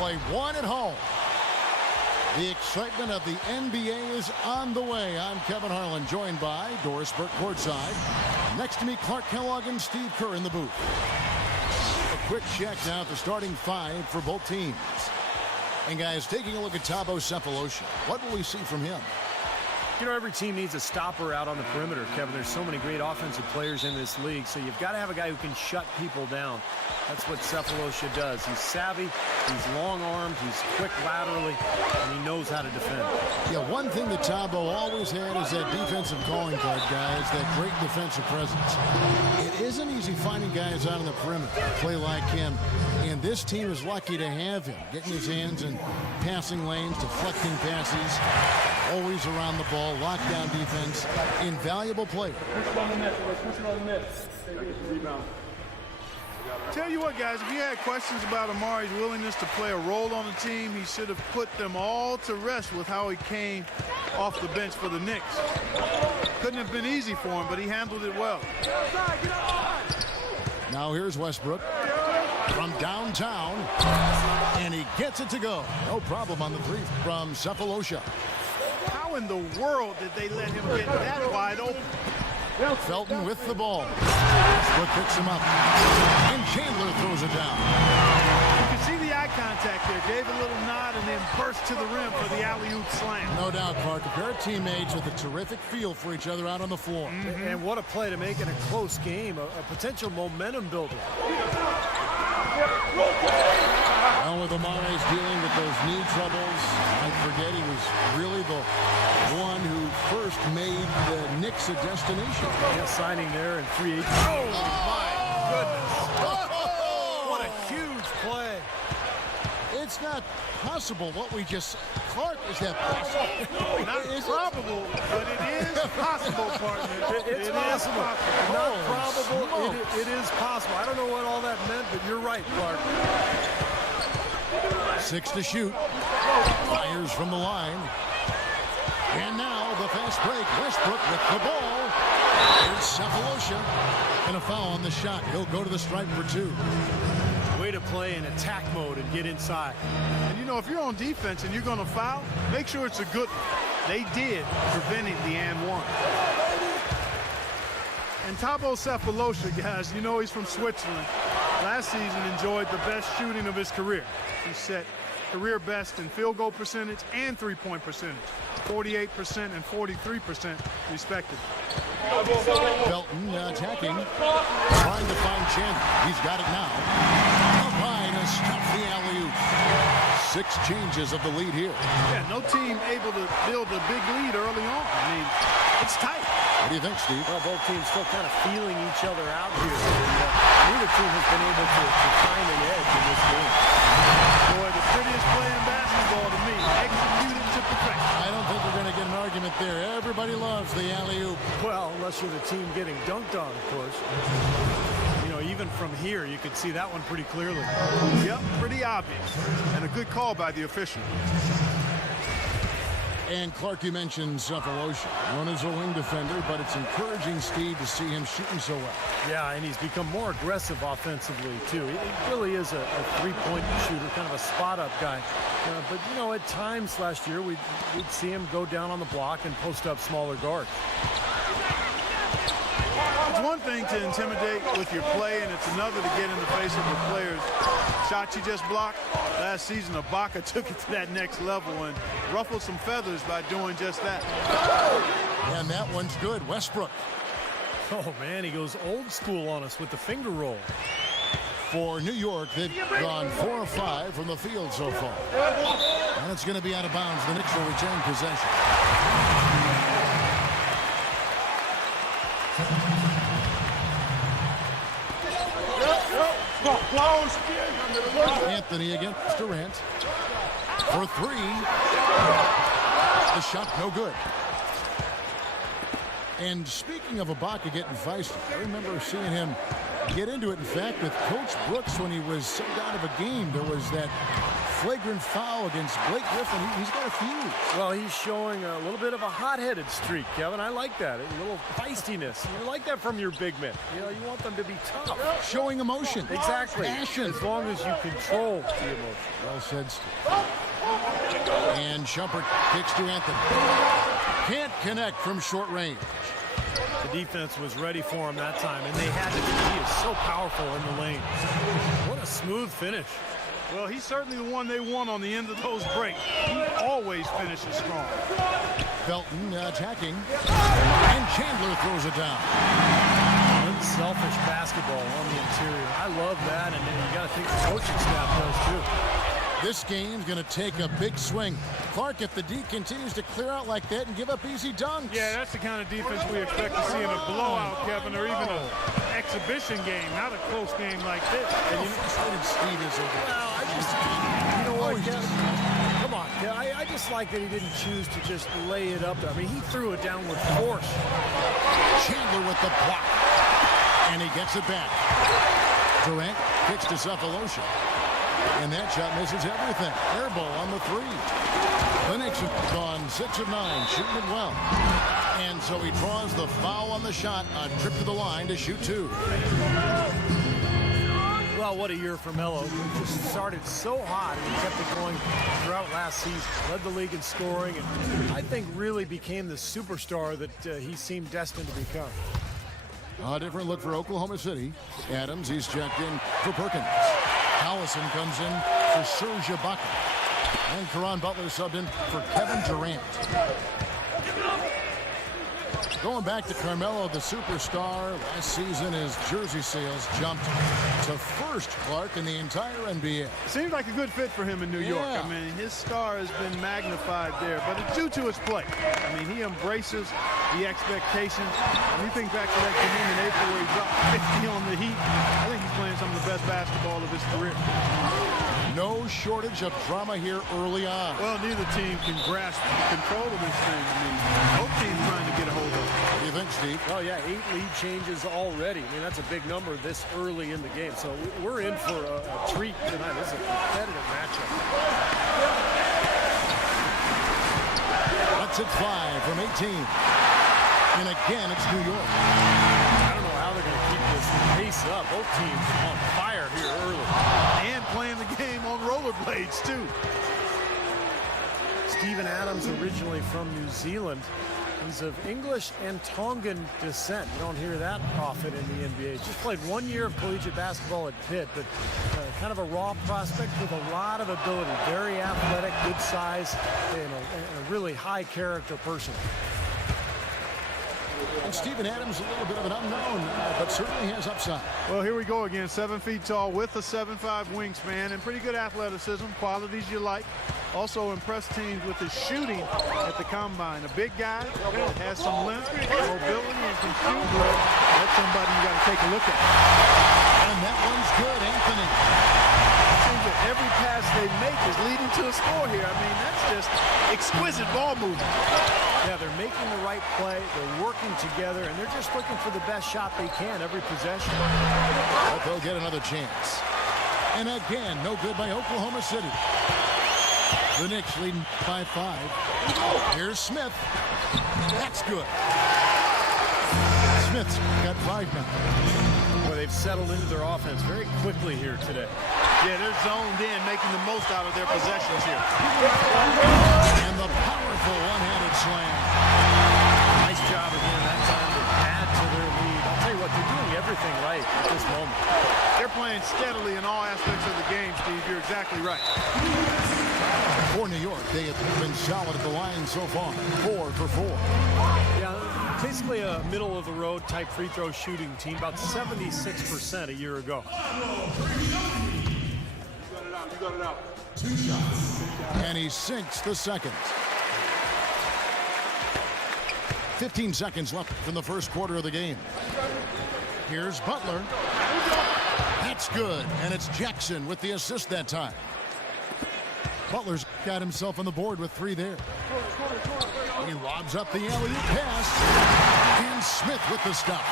play one at home. The excitement of the NBA is on the way. I'm Kevin Harlan, joined by Doris Burke courtside. Next to me, Clark Kellogg and Steve Kerr in the booth. A quick check now at the starting five for both teams. And guys, taking a look at Thabo Sefolosha, what will we see from him? You know, every team needs a stopper out on the perimeter, Kevin. There's so many great offensive players in this league, so you've got to have a guy who can shut people down. That's what Sefolosha does. He's savvy, he's long-armed, he's quick laterally, and he knows how to defend. Yeah, one thing that Thabo always had is that defensive calling card, guys, that great defensive presence. It isn't easy finding guys out on the perimeter to play like him, and this team is lucky to have him, getting his hands in passing lanes, deflecting passes, always around the ball, lockdown defense, invaluable player. Tell you what, guys, if you had questions about Amar'e's willingness to play a role on the team, he should have put them all to rest with how he came off the bench for the Knicks. Couldn't have been easy for him, but he handled it well. Now here's Westbrook from downtown, and he gets it to go. No problem on the three from Sefolosha. How in the world did they let him get that wide open? Felton with the ball. Westbrook picks him up, and Chandler throws it down. You can see the eye contact there. Gave a little nod and then burst to the rim for the alley-oop slam. No doubt, Clark. A pair of teammates with a terrific feel for each other out on the floor. And what a play to make in a close game, a potential momentum builder. Well, with Amar'e's dealing with those knee troubles, I forget he was really the one who first made the Knicks a destination. Yeah, signing there in free agency. Oh, my goodness. What a huge play. It's not possible what we just... Clark, is that possible? Not probable, but it is possible, partner. It's possible. Not probable. It is possible. I don't know what all that meant, but you're right, Clark. 6 to shoot. Fires from the line. And now the fast break. Westbrook with the ball. Here's Sefolosha. And a foul on the shot. He'll go to the stripe for 2. Way to play in attack mode and get inside. And you know, if you're on defense and you're going to foul, make sure it's a good one. They did, preventing the and one. And Thabo Sefolosha, guys, you know he's from Switzerland. Last season enjoyed the best shooting of his career. He set career best in field goal percentage and three-point percentage, 48% and 43% respectively. Felton attacking, trying to find Chandler. He's got it now. Up high to stop the alley-oop. 6 changes of the lead here. Yeah, no team able to build a big lead early on. I mean, it's tight. What do you think, Steve? Well, both teams still kind of feeling each other out here. And, neither team has been able to find an edge in this game. Boy, the prettiest play in basketball to me. Executed to perfection. I don't think we're going to get an argument there. Everybody loves the alley-oop. Well, unless you're the team getting dunked on, of course. You know, even from here, you could see that one pretty clearly. Yep, pretty obvious. And a good call by the official. And Clark, you mentioned Sefolosha, known as a wing defender, but it's encouraging, Steve, to see him shooting so well. Yeah, and he's become more aggressive offensively, too. He really is a three-point shooter, kind of a spot-up guy. But, you know, at times last year, we'd see him go down on the block and post up smaller guards. It's one thing to intimidate with your play, and it's another to get in the face of the players. Shot you just blocked. Last season, Ibaka took it to that next level and ruffled some feathers by doing just that. And that one's good. Westbrook. Oh, man, he goes old school on us with the finger roll. For New York, they've gone 4 of 5 from the field so far. And it's going to be out of bounds. The Knicks will retain possession. Anthony against Durant. For 3. The shot no good. And speaking of Ibaka getting feisty, I remember seeing him get into it. In fact, with Coach Brooks when he was sent out of a game, there was that flagrant foul against Blake Griffin. He's got a few. Well, he's showing a little bit of a hot-headed streak, Kevin. I like that. A little feistiness. You like that from your big men. You know, you want them to be tough. Showing emotion. Exactly. Passion. As long as you control the emotion. Well said, Steve. And Shumpert kicks to Anthony. Can't connect from short range. The defense was ready for him that time, and they had to be. He is so powerful in the lane. What a smooth finish. Well, he's certainly the one they want on the end of those breaks. He always finishes strong. Felton attacking. And Chandler throws it down. Unselfish basketball on the interior. I love that, and you got to think the coaching staff does too. This game's going to take a big swing. Clark, if the D continues to clear out like that and give up easy dunks. Yeah, that's the kind of defense we expect to see in a blowout, Kevin, or even an exhibition game, not a close game like this. And you know, frustrated Steve is over. Well, I just, you know what, Kevin? Come on, Kevin. I just like that he didn't choose to just lay it up there. I mean, he threw it down with force. Chandler with the block. And he gets it back. Durant kicks to Cephalosha. And that shot misses everything. Air ball on the three. The Knicks have gone 6 of 9, shooting it well. And so he draws the foul on the shot, a trip to the line to shoot 2. Well, what a year for Melo. He just started so hot and he kept it going throughout last season. Led the league in scoring and I think really became the superstar that he seemed destined to become. A different look for Oklahoma City. Adams, he's checked in for Perkins. Allison comes in for Serge Ibaka. And Caron Butler subbed in for Kevin Durant. Going back to Carmelo, the superstar. Last season, his jersey sales jumped to first, Clark, in the entire NBA. Seems like a good fit for him in New York. I mean, his star has been magnified there, but it's due to his play. I mean, he embraces the expectations. When you think back to that game in April where he dropped 50 on the Heat, I think he's playing some of the best basketball of his career. No shortage of drama here early on. Well, neither team can grasp control of this thing. I mean, both teams trying to get a hold of it. What do you think, Steve? Oh, yeah, 8 lead changes already. I mean, that's a big number this early in the game. So we're in for a treat tonight. This is a competitive matchup. That's at 5 from 18. And again, it's New York. I don't know how they're going to keep this pace up. Both teams on fire here early. And playing the game on rollerblades, too. Steven Adams, originally from New Zealand. He's of English and Tongan descent. You don't hear that often in the NBA. Just played 1 year of collegiate basketball at Pitt, but kind of a raw prospect with a lot of ability. Very athletic, good size, and a really high character person. And Steven Adams, a little bit of an unknown, but certainly has upside. Well, here we go again. 7 feet tall with a 7'5" wingspan and pretty good athleticism, qualities you like. Also impressed teams with his shooting at the combine. A big guy that has some length, mobility, and can shoot. That's somebody you got to take a look at. And that one's good, Anthony. It seems that every pass they make is leading to a score here. I mean, that's just exquisite ball movement. Yeah, they're making the right play. They're working together, and they're just looking for the best shot they can every possession. But they'll get another chance. And again, no good by Oklahoma City. The Knicks leading by 5. Here's Smith. That's good. Smith's got 5 now. Well, they've settled into their offense very quickly here today. Yeah, they're zoned in, making the most out of their possessions here. And the powerful one-handed slam. Nice job again that time to add to their lead. I'll tell you what, they're doing everything right at this moment. They're playing steadily in all aspects of the game, Steve. You're exactly right. For New York, they have been solid at the line so far. 4 for 4. Yeah, basically a middle-of-the-road type free throw shooting team, about 76% a year ago. You got it out. 2 shots. And he sinks the second. 15 seconds left from the first quarter of the game. Here's Butler. That's good. And it's Jackson with the assist that time. Butler's got himself on the board with 3 there. He lobs up the alley-oop pass. And Smith with the stop.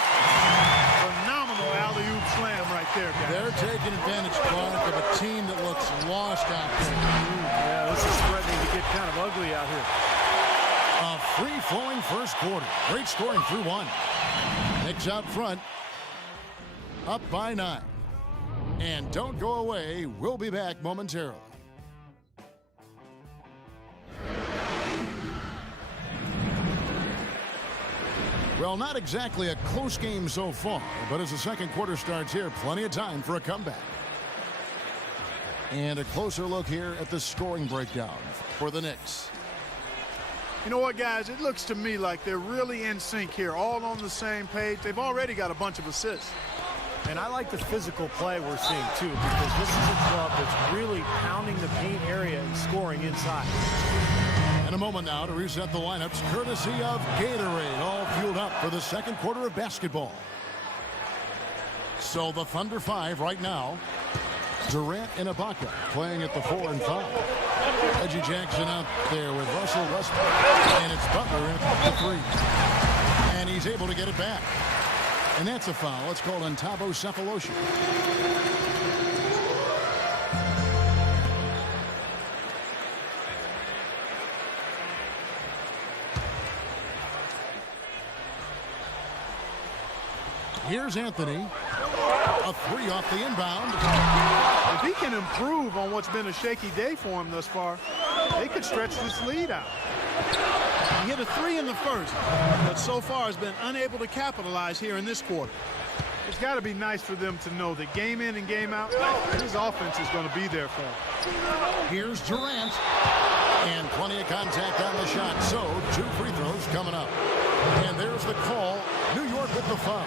Phenomenal alley-oop slam right there, guys. They're taking advantage, Clark, of a team that looks lost out there. Yeah, this is threatening to get kind of ugly out here. A free-flowing first quarter. Great scoring through one. Knicks out front. Up by 9. And don't go away. We'll be back momentarily. Well, not exactly a close game so far, but as the second quarter starts here, plenty of time for a comeback. And a closer look here at the scoring breakdown for the Knicks. You know what, guys? It looks to me like they're really in sync here, all on the same page. They've already got a bunch of assists. And I like the physical play we're seeing, too, because this is a club that's really pounding the paint area and scoring inside. In a moment now to reset the lineups, courtesy of Gatorade, all fueled up for the second quarter of basketball. So the Thunder 5 right now. Durant and Ibaka playing at the 4 and 5. Reggie Jackson out there with Russell Westbrook. And it's Butler in at the 3. And he's able to get it back. And that's a foul. It's called on Thabo Sefolosha. Here's Anthony. A 3 off the inbound. If he can improve on what's been a shaky day for him thus far, they could stretch this lead out. He hit a 3 in the first, but so far has been unable to capitalize here in this quarter. It's got to be nice for them to know that game in and game out, his offense is going to be there for him. Here's Durant. And plenty of contact on the shot. So 2 free throws coming up. And there's the call. New York with the foul.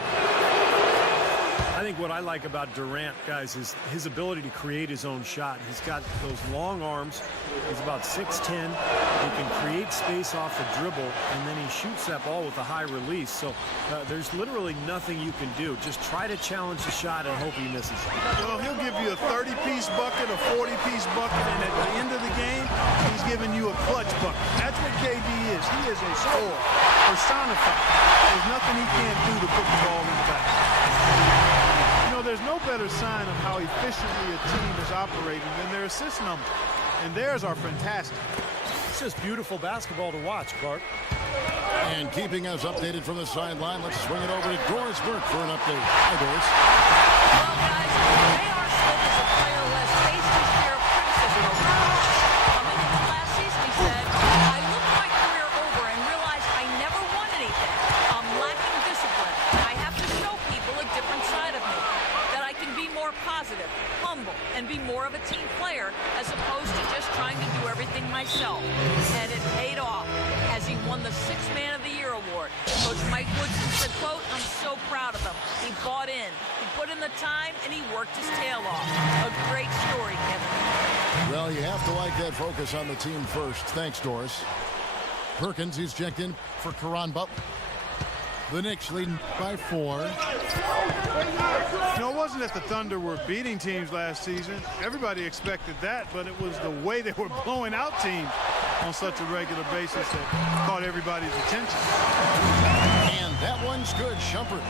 I think what I like about Durant, guys, is his ability to create his own shot. He's got those long arms. He's about 6'10". He can create space off the dribble, and then he shoots that ball with a high release. So there's literally nothing you can do. Just try to challenge the shot and hope he misses. Well, he'll give you a 30-piece bucket, a 40-piece bucket, and at the end of the game, he's giving you a clutch bucket. That's what KD is. He is a scorer, personified. There's nothing he can't do to put the ball in the basket. There's no better sign of how efficiently a team is operating than their assist numbers. And theirs are fantastic. It's just beautiful basketball to watch, Clark. And keeping us updated from the sideline, let's swing it over to Doris Burke for an update. Hi, Doris. Well, guys, J.R. Smith is a player who has faced his share of criticism over the years. Coming into last season, he said, I looked my career over and realized I never won anything. I'm lacking discipline. I have to show people a different side of me. More positive, humble, and be more of a team player as opposed to just trying to do everything myself. And it paid off as he won the 6th Man of the Year award. Coach Mike Woodson said, quote, I'm so proud of him. He bought in, he put in the time, and he worked his tail off. A great story, Kevin. Well, you have to like that focus on the team first. Thanks, Doris. Perkins, he's checked in for Caron Butler. The Knicks leading by 4. You know, it wasn't that the Thunder were beating teams last season. Everybody expected that, but it was the way they were blowing out teams on such a regular basis that caught everybody's attention. And that one's good. Shumpert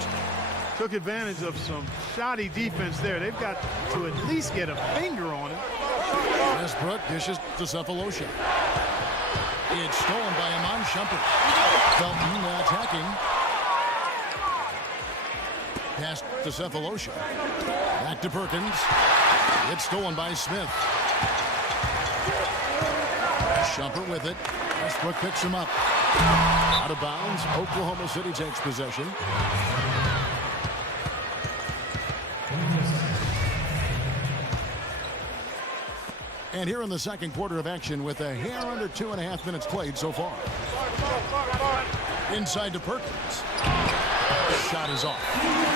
took advantage of some shoddy defense there. They've got to at least get a finger on it. Westbrook dishes to Sefolosha. It's stolen by Iman Shumpert. Felton attacking. Pass to Sefolosha. Back to Perkins. It's stolen by Smith. Shumpert with it. Westbrook picks him up. Out of bounds. Oklahoma City takes possession. And here in the second quarter of action with a hair under 2.5 minutes played so far. Inside to Perkins. Shot is off.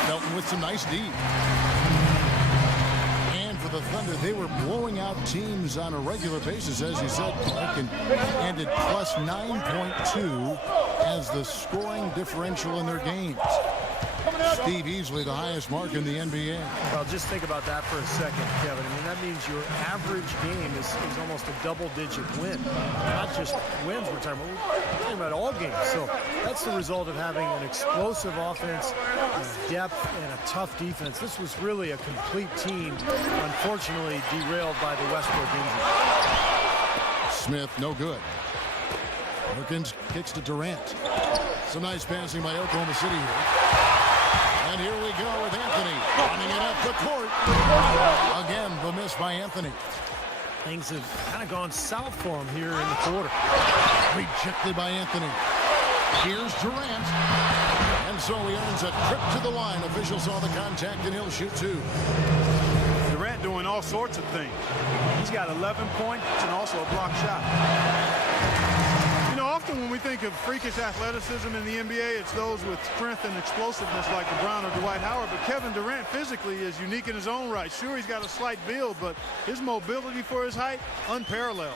Felton with some nice D. And for the Thunder, they were blowing out teams on a regular basis, as you said, Clark, and ended plus 9.2 as the scoring differential in their games. Steve, easily the highest mark in the NBA. Well, just think about that for a second, Kevin. I mean, that means your average game is almost a double-digit win. Not just wins we're talking about all games. So that's the result of having an explosive offense, depth, and a tough defense. This was really a complete team, unfortunately derailed by the Westbrook injury. Smith, no good. Perkins kicks to Durant. Some nice passing by Oklahoma City here. And here we go with Anthony running it up the court. Again, the miss by Anthony. Things have kind of gone south for him here in the quarter. Rejected by Anthony. Here's Durant. And so he earns a trip to the line. Officials saw the contact, and he'll shoot two. Durant doing all sorts of things. He's got 11 points and also a block shot. You know, often when we think of freakish athleticism in the NBA, it's those with strength and explosiveness like LeBron or Dwight Howard. But Kevin Durant physically is unique in his own right. Sure, he's got a slight build, but his mobility for his height, unparalleled.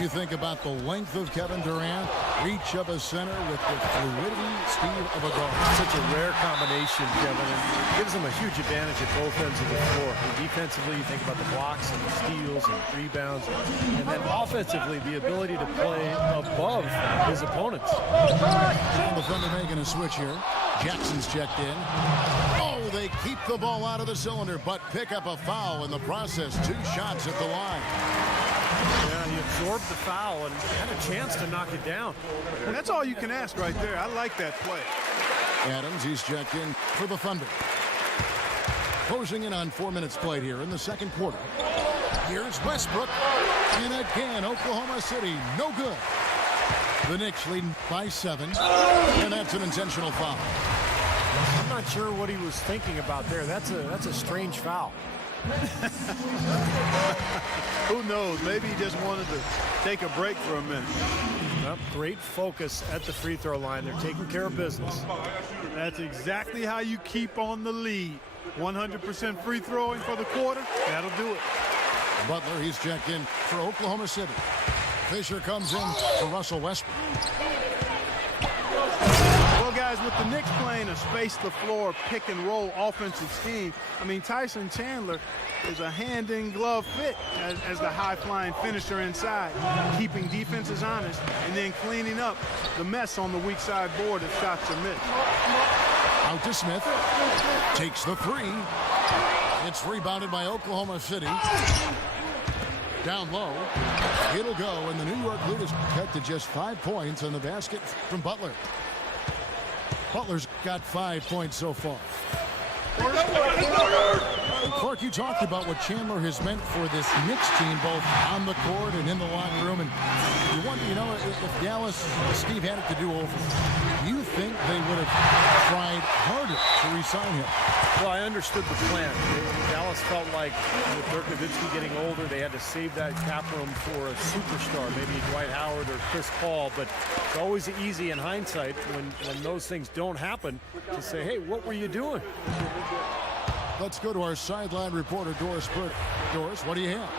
You think about the length of Kevin Durant, reach of a center with the fluidity, speed of a guard. Such a rare combination, Kevin, and it gives him a huge advantage at both ends of the floor. And defensively, you think about the blocks and the steals and rebounds, and then offensively, the ability to play above his opponents. And the Thunder making a switch here. Jackson's checked in. Oh, they keep the ball out of the cylinder, but pick up a foul in the process. 2 shots at the line. Yeah, he absorbed the foul and had a chance to knock it down. And that's all you can ask right there. I like that play. Adams, he's checked in for the Thunder. Closing in on 4 minutes played here in the second quarter. Here's Westbrook. And again, Oklahoma City, no good. The Knicks leading by 7. And that's an intentional foul. I'm not sure what he was thinking about there. That's a strange foul. Who knows? Maybe he just wanted to take a break for a minute. Well, great focus at the free throw line. They're taking care of business. That's exactly how you keep on the lead. 100% free throwing for the quarter. That'll do it. Butler, he's checked in for Oklahoma City. Fisher comes in for Russell Westbrook. Well, guys, with the Knicks playing a space-the-floor pick-and-roll offensive scheme, I mean, Tyson Chandler is a hand-in-glove fit as the high-flying finisher inside, keeping defenses honest and then cleaning up the mess on the weak side board if shots are missed. Out to Smith. Takes the 3. It's rebounded by Oklahoma City. Down low. It'll go, and the New York lead is cut to just 5 points on the basket from Butler. Butler's got 5 points so far. Clark, you talked about what Chandler has meant for this Knicks team, both on the court and in the locker room. And you wonder, you know, if Dallas, Steve had it to do over, do you think they would have tried harder to re-sign him? Well, I understood the plan. Dallas felt like with Dirk Nowitzki getting older, they had to save that cap room for a superstar, maybe Dwight Howard or Chris Paul. But it's always easy in hindsight when those things don't happen to say, hey, what were you doing? Let's go to our sideline reporter, Doris Burke. Doris, what do you have?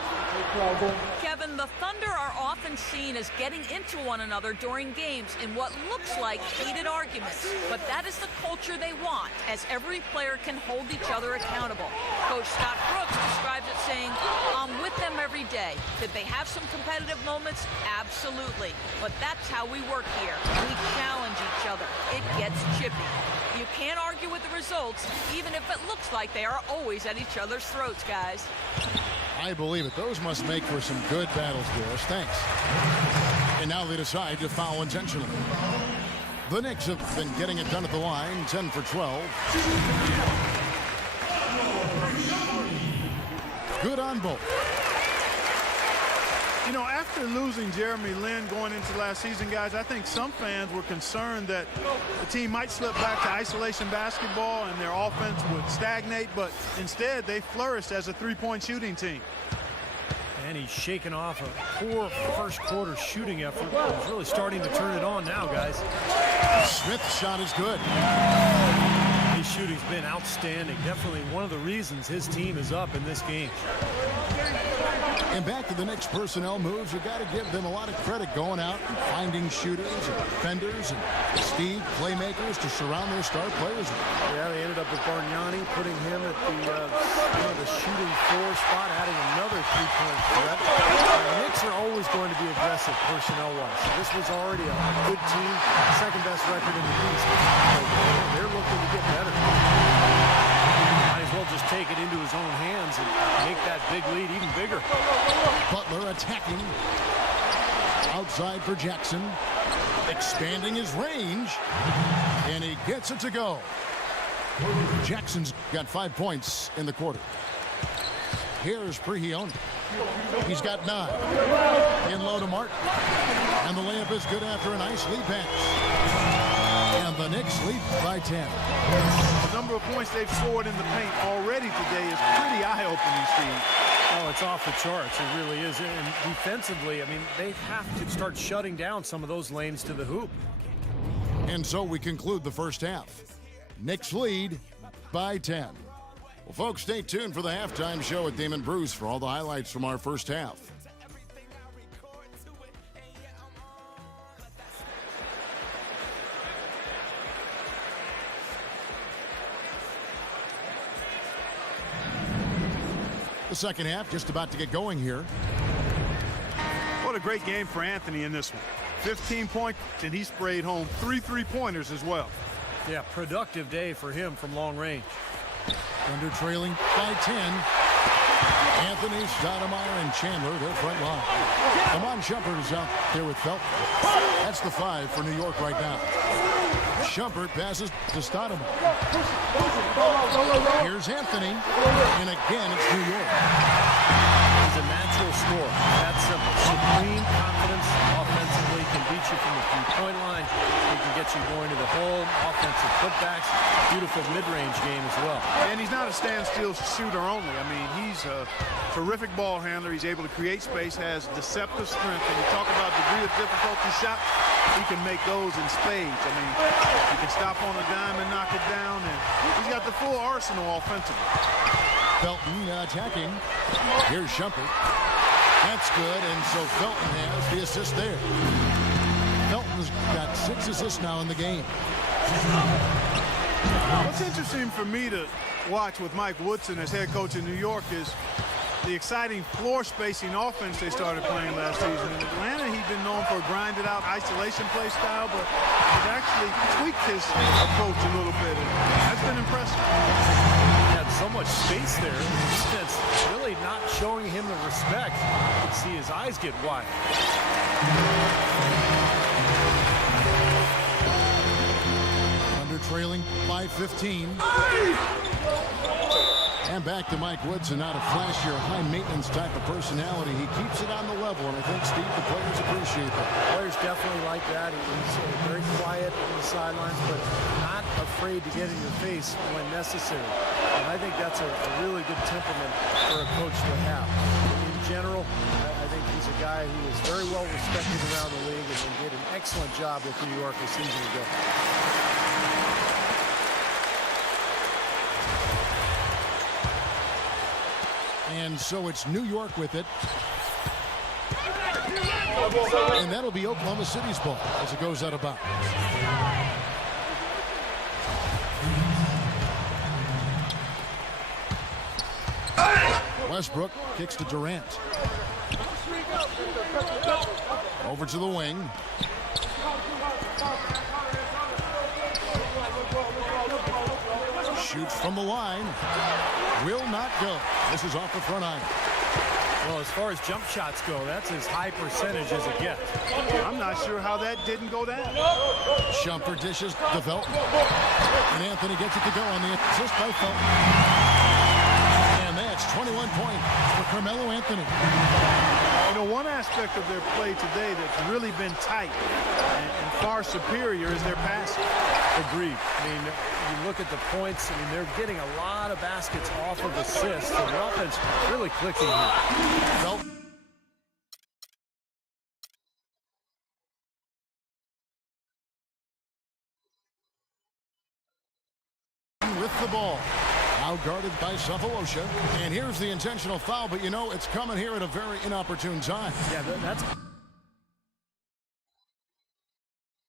Kevin, the Thunder are often seen as getting into one another during games in what looks like heated arguments. But that is the culture they want, as every player can hold each other accountable. Coach Scott Brooks describes it saying, I'm with them every day. Did they have some competitive moments? Absolutely. But that's how we work here. We challenge each other. It gets chippy. You can't argue with the results, even if it looks like they are always at each other's throats, guys. I believe it. Those must make for some good battles, Doris. Thanks. And now they decide to foul intentionally. The Knicks have been getting it done at the line, 10 for 12. Good on both. You know, after losing Jeremy Lin going into last season, guys, I think some fans were concerned that the team might slip back to isolation basketball and their offense would stagnate, but instead they flourished as a three-point shooting team. And he's shaking off a poor first quarter shooting effort. He's really starting to turn it on now, guys. Smith's shot is good. His shooting's been outstanding. Definitely one of the reasons his team is up in this game. And back to the Knicks personnel moves, you got to give them a lot of credit going out and finding shooters and defenders and speed playmakers to surround their star players. Yeah, they ended up with Bargnani, putting him at the shooting 4 spot, adding another 3-point threat. The Knicks are always going to be aggressive personnel-wise. So this was already a good team, second best record in the East. So they're looking to get better. Might as well just take it into his own hands and make that big lead even bigger. Butler attacking. Outside for Jackson. Expanding his range. And he gets it to go. Jackson's got 5 points in the quarter. Here's Prigioni. He's got 9. In low to Martin. And the layup is good after a nice lead pass. And the Knicks lead by 10. The number of points they've scored in the paint already today is pretty eye-opening, Steve. Oh, it's off the charts. It really is. And defensively, I mean, they have to start shutting down some of those lanes to the hoop. And so we conclude the first half. Knicks lead by 10. Well, folks, stay tuned for the halftime show with Damon Bruce for all the highlights from our first half. The second half just about to get going here. What a great game for Anthony in this one. 15 points, and he sprayed home 3 3-pointers as well. Yeah, productive day for him from long range. Thunder trailing by 10. Anthony, Stoudemire, and Chandler, their front line. Amon Shumpert's out there with Felton. That's the 5 for New York right now. Shumpert passes to Stoudemire. Here's Anthony, and again it's New York. He's a natural scorer. That's simple. Supreme confidence offensively, can beat you from the three-point line. He can get you going to the hole, offensive putbacks, beautiful mid-range game as well. And he's not a standstill shooter only. I mean, he's a terrific ball handler. He's able to create space, has deceptive strength. And you talk about degree of difficulty shots, he can make those in spades. I mean, he can stop on a dime and knock it down, and he's got the full arsenal offensively. Felton attacking. Here's Shumpert. That's good, and so Felton has the assist there. Felton's got 6 assists now in the game. What's interesting for me to watch with Mike Woodson as head coach in New York is the exciting floor spacing offense they started playing last season. In Atlanta, he'd been known for a grinded out isolation play style, but he's actually tweaked his approach a little bit, and that's been impressive. Had so much space there. The defense really not showing him the respect. You can see his eyes get wide. Under trailing by 15. And back to Mike Woodson, not a flashier, high-maintenance type of personality. He keeps it on the level, and I think, Steve, the players appreciate that. Players definitely like that. He's very quiet on the sidelines, but not afraid to get in your face when necessary. And I think that's a really good temperament for a coach to have. In general, I think he's a guy who is very well respected around the league and did an excellent job with New York a season ago. And so it's New York with it. And that'll be Oklahoma City's ball as it goes out of bounds. Westbrook kicks to Durant. Over to the wing. Shoots from the line. Will not go. This is off the front iron. Well, as far as jump shots go, that's as high percentage as it gets. I'm not sure how that didn't go down. Shumpert dishes to Felton. And Anthony gets it to go on the assist by Felton. And that's 21 points for Carmelo Anthony. You know, one aspect of their play today that's really been tight and far superior is their passing. Agreed. I mean, you look at the points, I mean, they're getting a lot of baskets off of assists. So the offense really clicking here. Felton. With the ball. Now guarded by Cephalosha. And here's the intentional foul, but you know, it's coming here at a very inopportune time. Yeah, that's